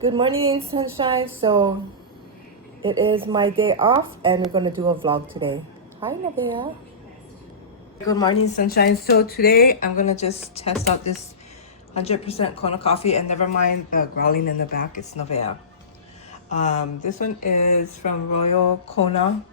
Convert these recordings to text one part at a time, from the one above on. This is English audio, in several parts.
Good morning, sunshine. So it is my day off, and we're gonna do a vlog today. Hi, Neveah. Good morning, sunshine. So today I'm gonna just test out this 100% Kona coffee, and never mind the growling in the back. It's Neveah. This one is from Royal Kona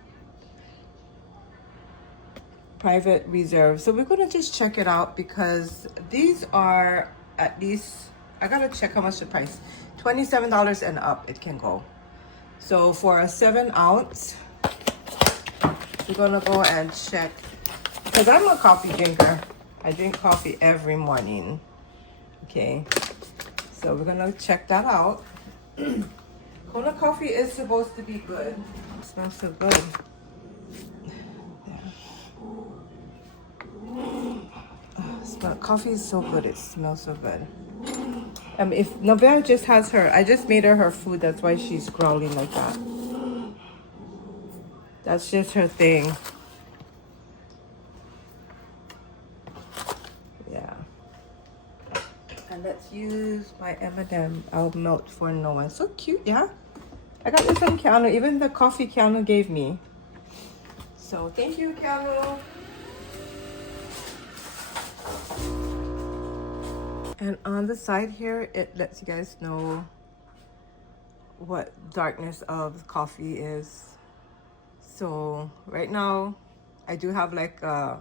Private Reserve. So we're gonna just check it out because these are at least, I gotta check how much the price. $27 and up it can go. So for a 7 ounce, we're gonna go and check, because I'm a coffee drinker. I drink coffee every morning. Okay, so we're gonna check that out. Kona coffee is supposed to be good. It smells so good. Coffee is so good. It smells so good. If Neveah just has her, I just made her food. That's why she's growling like that. That's just her thing. Yeah. And let's use my M&M. I'll melt for no one. So cute, yeah? I got this from Keanu. Even the coffee Keanu gave me. So thank you, Keanu. And on the side here, it lets you guys know what darkness of coffee is. So right now, I do have like a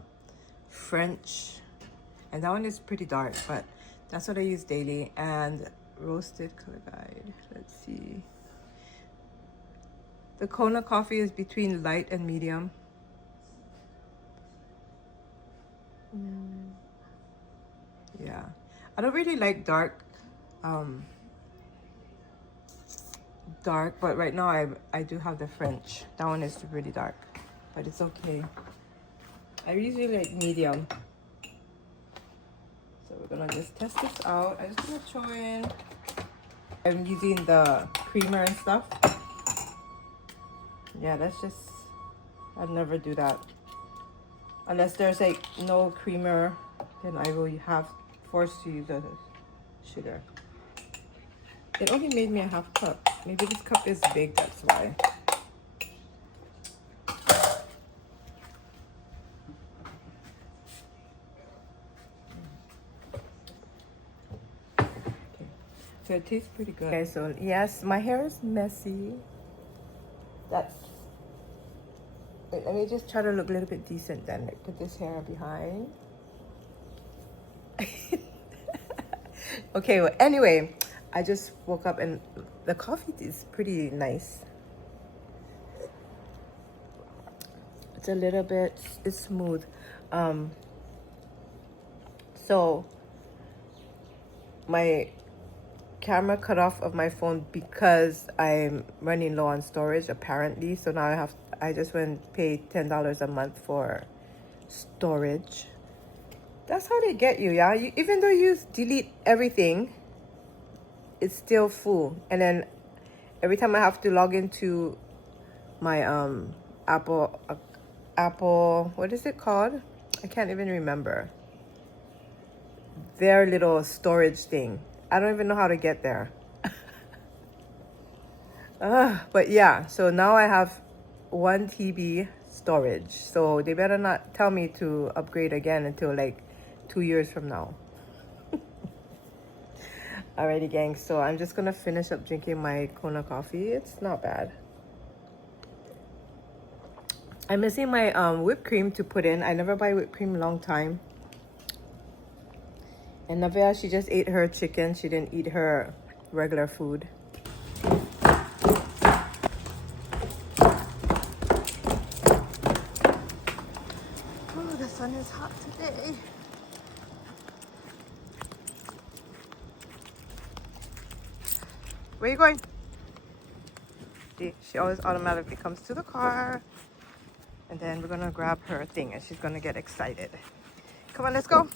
French, and that one is pretty dark, but that's what I use daily. And roasted color guide. Let's see. The Kona coffee is between light and medium. Yeah, I don't really like dark, but right now I do have the French. That one is really dark, but it's okay. I usually like medium. So we're gonna just test this out. I'm just gonna throw in. I'm using the creamer and stuff. Yeah, that's just, I'd never do that. Unless there's like no creamer, then I will have forced to use the sugar. It only made me a half cup. Maybe this cup is big, that's why. Okay. So it tastes pretty good. Okay, so yes, my hair is messy. That's, let me just try to look a little bit decent then. Like put this hair behind. Okay, well, anyway, I just woke up and the coffee is pretty nice. It's a little bit, it's smooth. So my camera cut off of my phone because I'm running low on storage apparently. So now I just went and pay $10 a month for storage. That's how they get you, yeah? Even though you delete everything, it's still full. And then every time I have to log into my Apple, what is it called? I can't even remember. Their little storage thing. I don't even know how to get there. But yeah, so now I have 1 TB storage. So they better not tell me to upgrade again until like 2 years from now. Alrighty, gang. So I'm just gonna finish up drinking my Kona coffee. It's not bad. I'm missing my whipped cream to put in. I never buy whipped cream in a long time. And Neveah, she just ate her chicken. She didn't eat her regular food. Oh, the sun is hot today. Where are you going? See, she always automatically comes to the car. And then we're gonna grab her thing and she's gonna get excited. Come on, let's go.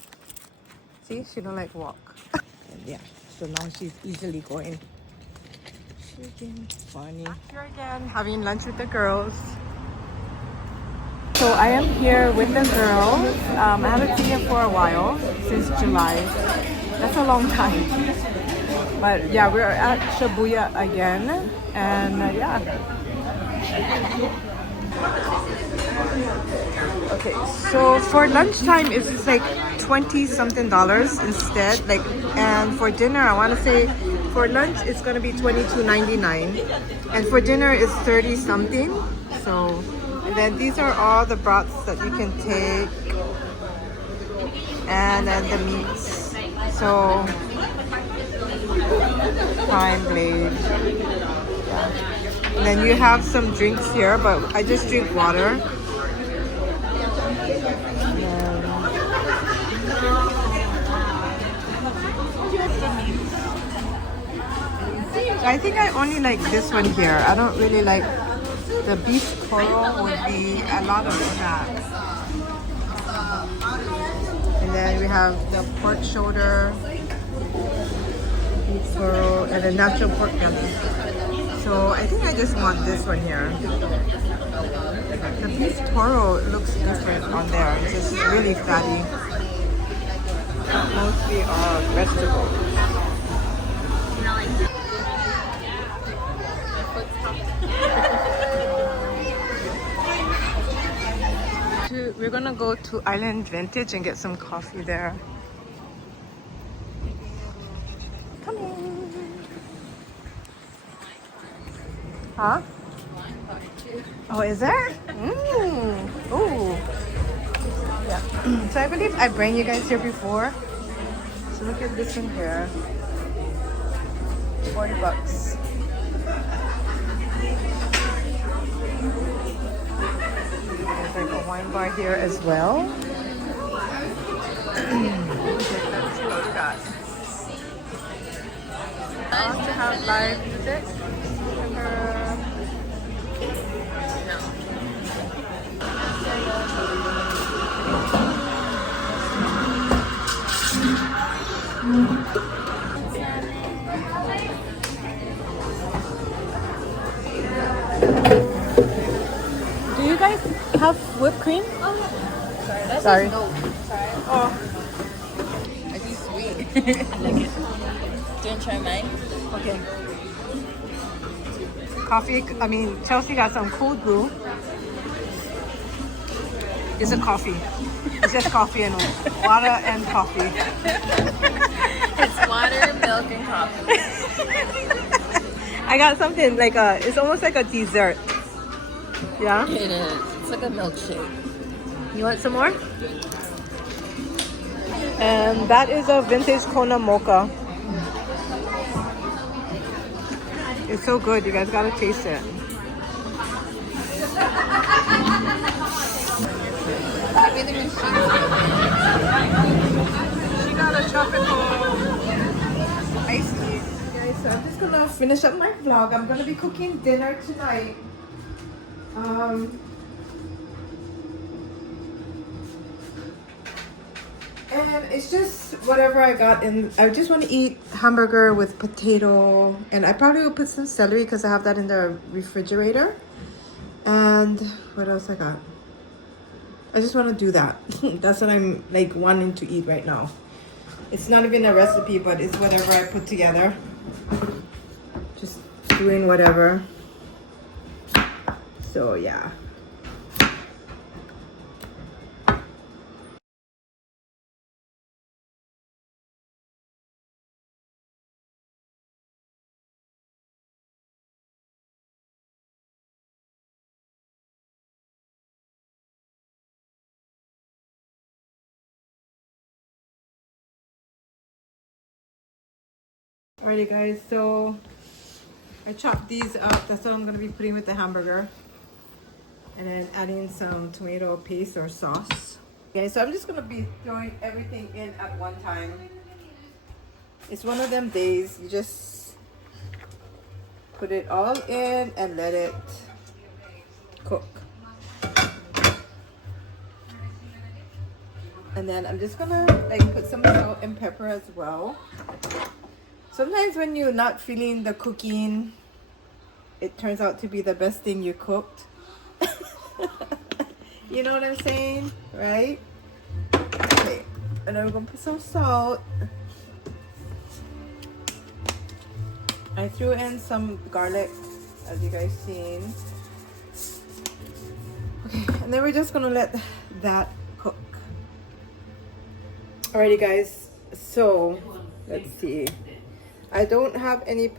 See, she don't like walk. And yeah, so now she's easily going. She's being funny. Back here again, having lunch with the girls. So I am here with the girls. I haven't seen them for a while, since July. That's a long time. But yeah, we're at Shabuya again, and yeah. Okay, so for lunchtime it's like 20 something dollars instead. Like, and for dinner, I want to say for lunch it's gonna be 22.99, and for dinner it's 30 something. So, and then these are all the broths that you can take, and then the meats. So, prime blade. Yeah. And then you have some drinks here, but I just drink water. So I think I only like this one here. I don't really like the beef coral. Would be a lot of fat. And then we have the pork shoulder, beef coral, and the natural pork belly. So I think I just want this one here. The beef coral looks different on there. It's just really fatty. Mostly vegetables. We're gonna go to Island Vintage and get some coffee there. Come in. Huh? Oh, is there? Oh. Yeah. So I believe I bring you guys here before. So look at this one here. $40. There's like a wine bar here as well. I also have live music. Do you guys have whipped cream? Oh, yeah. Sorry, that's Sorry. no. Sorry. Oh, I think sweet. I like it. Do you want to try mine? okay. Coffee, I mean, Chelsea got some cold brew. It's a coffee. It's just coffee and water and coffee. It's water, milk, and coffee. I got something like it's almost like a dessert. Yeah? It is. It's like a milkshake. You want some more? And that is a vintage Kona mocha. It's so good. You guys gotta taste it. Give me the machine. She got a tropical ice tea. Guys, so I'm just gonna finish up my vlog. I'm gonna be cooking dinner tonight. And it's just whatever I got in. I just want to eat hamburger with potato, and I probably will put some celery because I have that in the refrigerator. And what else I got? I just want to do that. That's what I'm like wanting to eat right now. It's not even a recipe, but it's whatever I put together. Just doing whatever. So yeah. Alrighty guys, so I chopped these up. That's what I'm gonna be putting with the hamburger. And then adding some tomato paste or sauce. Okay, so I'm just gonna be throwing everything in at one time. It's one of them days, you just put it all in and let it cook. And then I'm just gonna like put some salt and pepper as well. Sometimes when you're not feeling the cooking, it turns out to be the best thing you cooked. You know what I'm saying, right? Okay, and then we're gonna put some salt. I threw in some garlic, as you guys seen. Okay, and then we're just gonna let that cook. Alrighty, guys. So let's see. I don't have any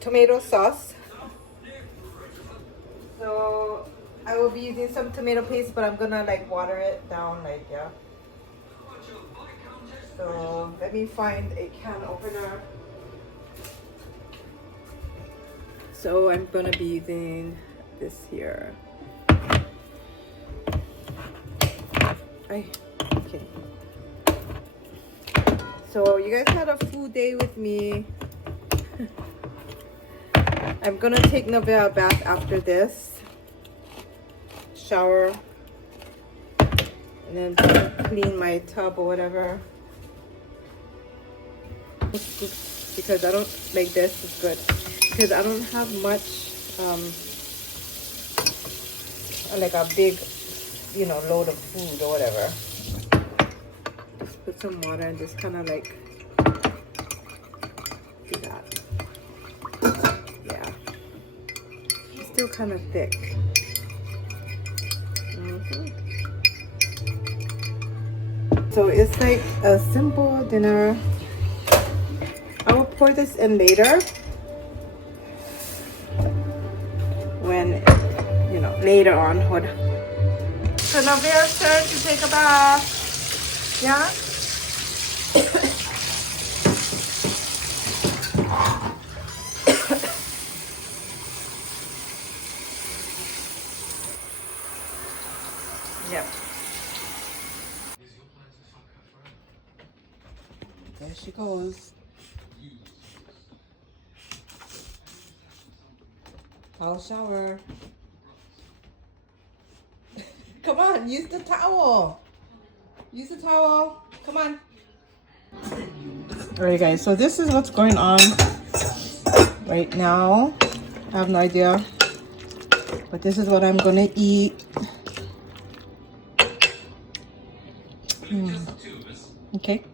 tomato sauce, so I will be using some tomato paste, but I'm gonna like water it down, like yeah. So let me find a can opener. So I'm gonna be using this here. Okay. So you guys had a food day with me. I'm gonna take Neveah a bath after this. Shower. And then clean my tub or whatever. Because I don't like this is good. Because I don't have much like a big, you know, load of food or whatever. Just put some water and just kind of like do that. Yeah, it's still kind of thick. So it's like a simple dinner. I will pour this in later when, you know, later on. So Neveah's turn to take a bath. Yeah? Yep. There she goes. Towel shower. Come on, use the towel. Use the towel. Come on. Alright guys, so this is what's going on right now. I have no idea. But this is what I'm gonna eat. Okay.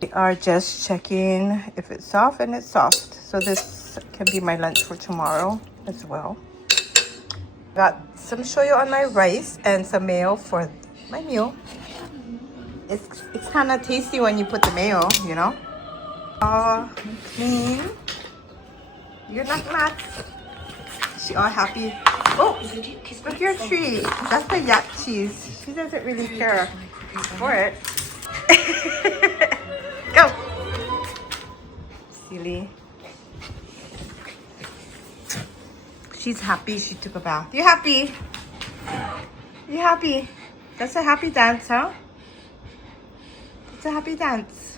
We are just checking if it's soft, and it's soft. So this can be my lunch for tomorrow as well. Got some shoyu on my rice and some mayo for my meal. It's kind of tasty when you put the mayo, you know. Clean. You're not mad. She all happy. Oh, look your tree. That's the yak cheese. She doesn't really care for it. Go. Silly. She's happy she took a bath. You happy? You happy? That's a happy dance, huh? It's a happy dance.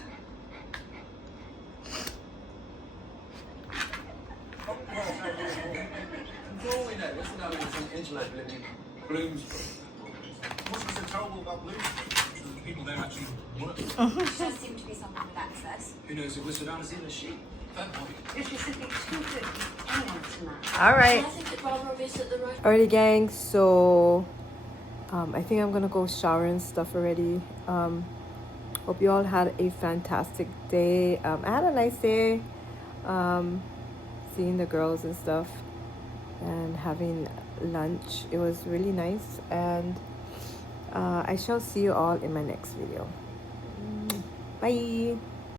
People don't actually work. There does seem to be someone with access. Who knows if Wissadana's in the sheet? If she's simply too good for anyone to match. All right. I think it's rather obvious that the right. Alrighty, gang. So, I think I'm gonna go shower and stuff already. Hope you all had a fantastic day. I had a nice day. Seeing the girls and stuff, and having lunch. It was really nice, and I shall see you all in my next video. Bye.